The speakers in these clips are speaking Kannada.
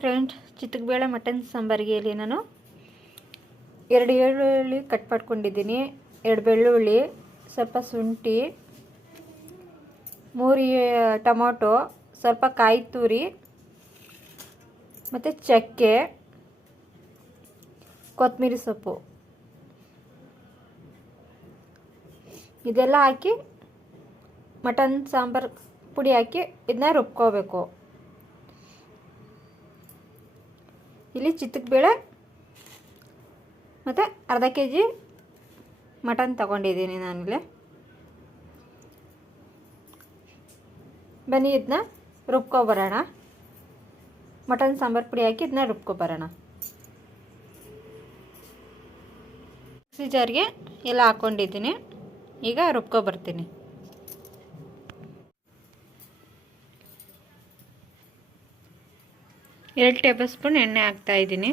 ಫ್ರೆಂಡ್ ಚಿತ್ತಕಬೇಳೆ ಮಟನ್ ಸಾಂಬಾರಿಗೆಯಲ್ಲಿ ನಾನು. ಎರಡು ಈರುಳ್ಳಿ ಕಟ್ ಮಾಡ್ಕೊಂಡಿದ್ದೀನಿ. ಎರಡು ಬೆಳ್ಳುಳ್ಳಿ, ಸ್ವಲ್ಪ ಶುಂಠಿ, ಮೂರು ಟೊಮೊಟೊ, ಸ್ವಲ್ಪ ಕಾಯಿ ತುರಿ, ಮತ್ತು ಚಕ್ಕೆ, ಕೊತ್ತಂಬರಿ ಸೊಪ್ಪು. ಇದೆಲ್ಲ ಹಾಕಿ ಮಟನ್ ಸಾಂಬಾರು ಪುಡಿ ಹಾಕಿ ಇದನ್ನ ರುಬ್ಕೋಬೇಕು. ಇಲ್ಲಿ ಚಿತ್ತಕಬೇಳೆ ಮತ್ತು ಅರ್ಧ ಕೆ ಜಿ ಮಟನ್ ತಗೊಂಡಿದ್ದೀನಿ ನಾನಿಲ್ಲಿ. ಬನ್ನಿ ಇದನ್ನ ರುಬ್ಕೊಬರೋಣ ಮಟನ್ ಸಾಂಬಾರು ಪುಡಿ ಹಾಕಿ ಇದನ್ನ ರುಬ್ಕೊಬರೋಣ ಮಿಕ್ಸಿ ಜಾರ್ಗೆ ಎಲ್ಲ ಹಾಕ್ಕೊಂಡಿದ್ದೀನಿ ಈಗ ರುಬ್ಕೊಬರ್ತೀನಿ ಎರಡು ಟೇಬಲ್ ಸ್ಪೂನ್ ಎಣ್ಣೆ ಹಾಕ್ತಾ ಇದ್ದೀನಿ.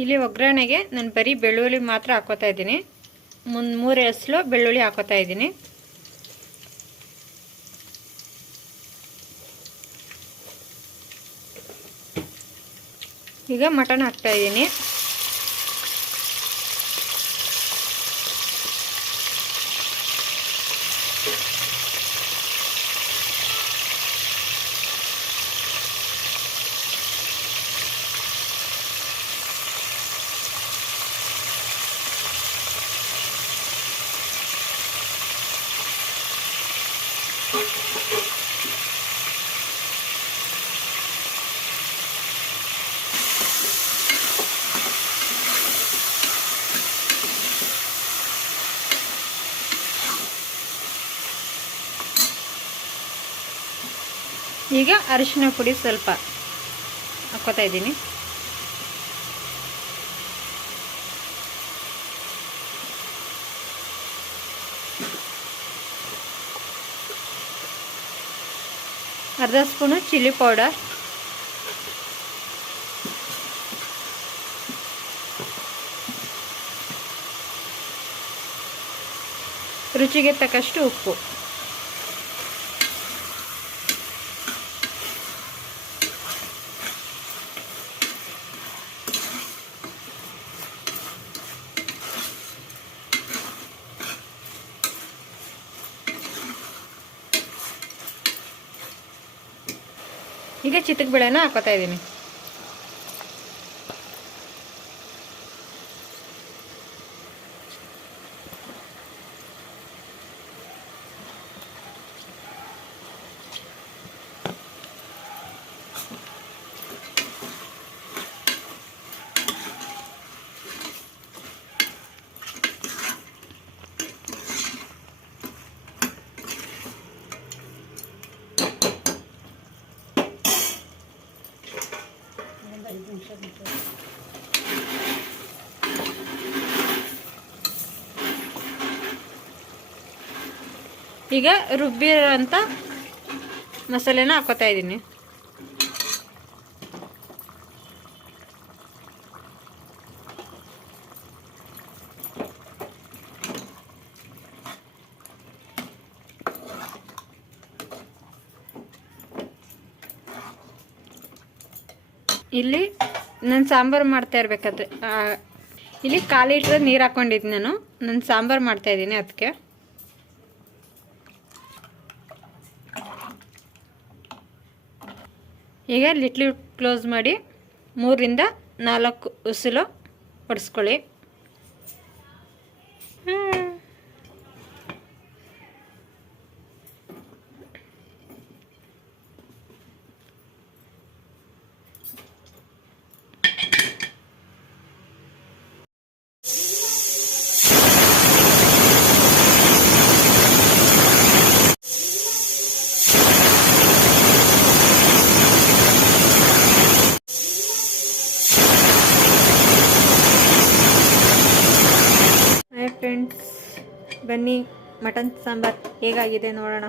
ಇಲ್ಲಿ ಒಗ್ಗರಣೆಗೆ ನಾನು ಬರೀ ಬೆಳ್ಳುಳ್ಳಿ ಮಾತ್ರ ಹಾಕೋತಾ ಇದ್ದೀನಿ. ಮುನ್, ಮೂರು ಹೆಸ್ಲು ಬೆಳ್ಳುಳ್ಳಿ ಹಾಕೋತಾ ಇದ್ದೀನಿ. ಈಗ ಮಟನ್ ಹಾಕ್ತಾ ಈಗ ಅರಿಶಿನ ಪುಡಿ ಸ್ವಲ್ಪ ಹಾಕ್ಕೋತಾ ಇದ್ದೀನಿ. ಅರ್ಧ ಸ್ಪೂನು ಚಿಲ್ಲಿ ಪೌಡರ್. ರುಚಿಗೆ ತಕ್ಕಷ್ಟು ಉಪ್ಪು. ಈಗ ಚಿತ್ತಕ ಬೇಳೆನ ಹಾಕೋತಾ ಇದ್ದೀನಿ. ಈಗ ರುಬ್ಬಿರೋಂಥ ಮಸಾಲೆನ ಹಾಕೋತಾ ಇದ್ದೀನಿ. ಇಲ್ಲಿ ನಾನು ಸಾಂಬಾರು ಮಾಡ್ತಾ ಇರ್ಬೇಕಾದ್ರೆ ಇಲ್ಲಿ ಕಾಲು ಲೀಟ್ರ್ ನೀರು ಹಾಕ್ಕೊಂಡಿದ್ದು ನಾನು. ನಾನು ಸಾಂಬಾರು ಮಾಡ್ತಾ ಇದ್ದೀನಿ ಅದಕ್ಕೆ. ಈಗ ಲಿಟ್ಲಿ ಕ್ಲೋಸ್ ಮಾಡಿ ಮೂರಿಂದ ನಾಲ್ಕು ಉಸಿಲು ಹೊಡೆಸ್ಕೊಳ್ಳಿ. ಫ್ರೆಂಡ್ಸ್ ಬನ್ನಿ ಮಟನ್ ಸಾಂಬಾರ್ ಹೇಗಾಗಿದೆ ನೋಡೋಣ.